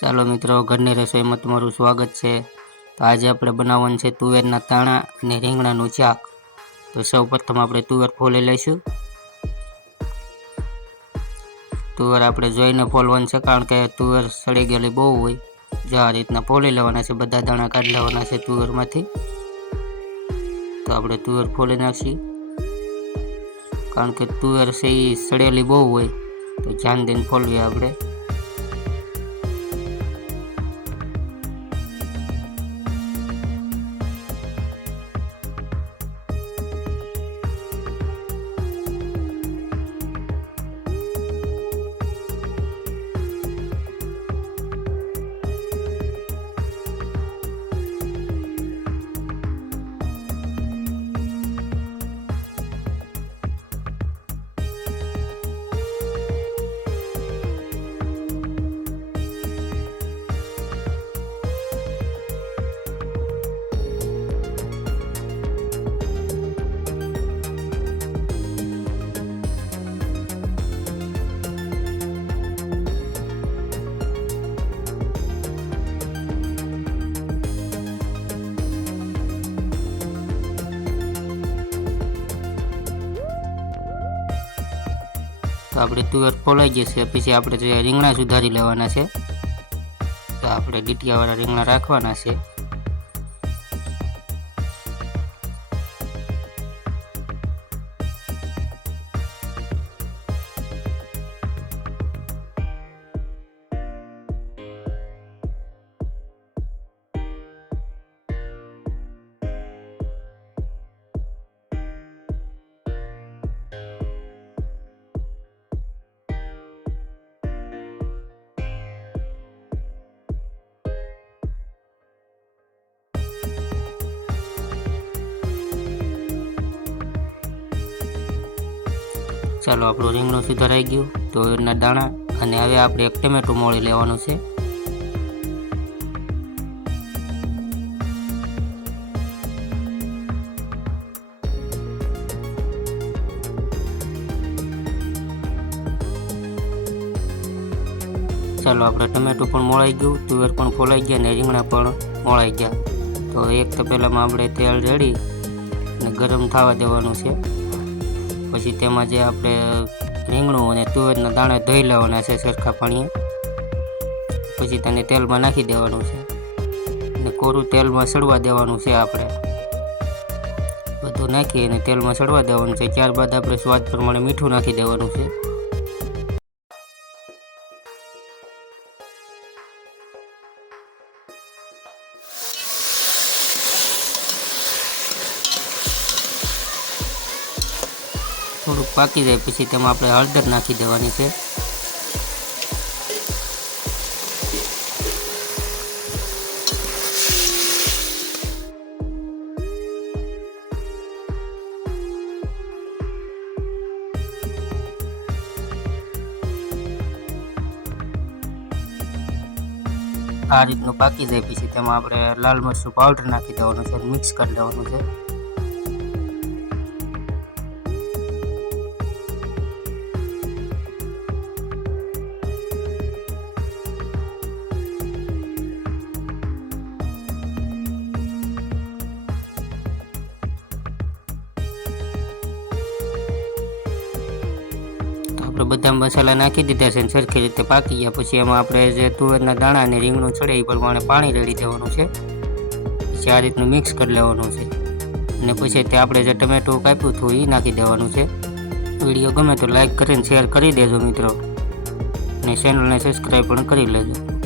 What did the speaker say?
ચાલો મિત્રો, ઘરની રસોઈમાં તમારું સ્વાગત છે। તો આજે આપણે બનાવવાનું છે તુવેરના તાણા અને રીંગણાનું શાક। તો સૌ પ્રથમ આપણે તુવેર ફોલી લઈશું। તુવેર આપણે જોઈને ફોલવાનું છે, કારણ કે તુવેર સડી ગયેલી બહુ હોય। જો આ રીતના ફોલી લેવાના છે, બધા દાણા કાઢી લેવાના છે તુવેરમાંથી। તો આપણે તુવેર ફોલી નાખીએ, કારણ કે તુવેર છે એ સડેલી બહુ હોય, તો ધ્યાન દઈને ફોલવીએ આપણે। તો આપણે તુવેર ફોલાઈ જશે પછી આપણે જે રીંગણા સુધારી લેવાના છે। તો આપણે ડીટીયાવાળા રીંગણા રાખવાના છે। ચાલો આપણું રીંગણું સુધારાઈ ગયું, તુવેરના દાણા, અને હવે આપણે એક ટમેટું મોળી લેવાનું છે। ચાલો આપણે ટમેટું પણ મોળાઈ ગયું, તુવેર પણ ફોલાઈ ગયા અને રીંગણા પણ મોળાઈ ગયા। તો એક તપેલામાં આપણે તેલ રેડી અને ગરમ થવા દેવાનું છે। પછી તેમાં જે આપણે રીંગણું અને તુવેરના દાણા ધોઈ લેવાના છે સરખા પાણીએ। પછી તેને તેલમાં નાખી દેવાનું છે અને કોરું તેલમાં સડવા દેવાનું છે। આપણે બધું નાખી અને તેલમાં સડવા દેવાનું છે। ત્યારબાદ આપણે સ્વાદ પ્રમાણે મીઠું નાખી દેવાનું છે। થોડુંક પાકી જાય પછી તેમાં આપણે હળદર નાખી દેવાની છે। આ રીતનું પાકી જાય પછી તેમાં આપણે લાલ મરચું પાવડર નાખી દેવાનું છે, મિક્સ કરી દેવાનું છે। બધા મસાલા નાખી દીધા છે, સરખી રીતે પાકી ગયા પછી એમાં આપણે જે તુવેરના દાણા અને રીંગણું ચડે એ પ્રમાણે પાણી રેડી દેવાનું છે। પછી આ રીતનું મિક્સ કરી લેવાનું છે અને પછી તે આપણે જે ટમેટું કાપ્યું હતું એ નાખી દેવાનું છે। વિડીયો ગમે તો લાઈક કરીને શેર કરી દેજો મિત્રો, અને ચેનલને સબસ્ક્રાઈબ પણ કરી લેજો।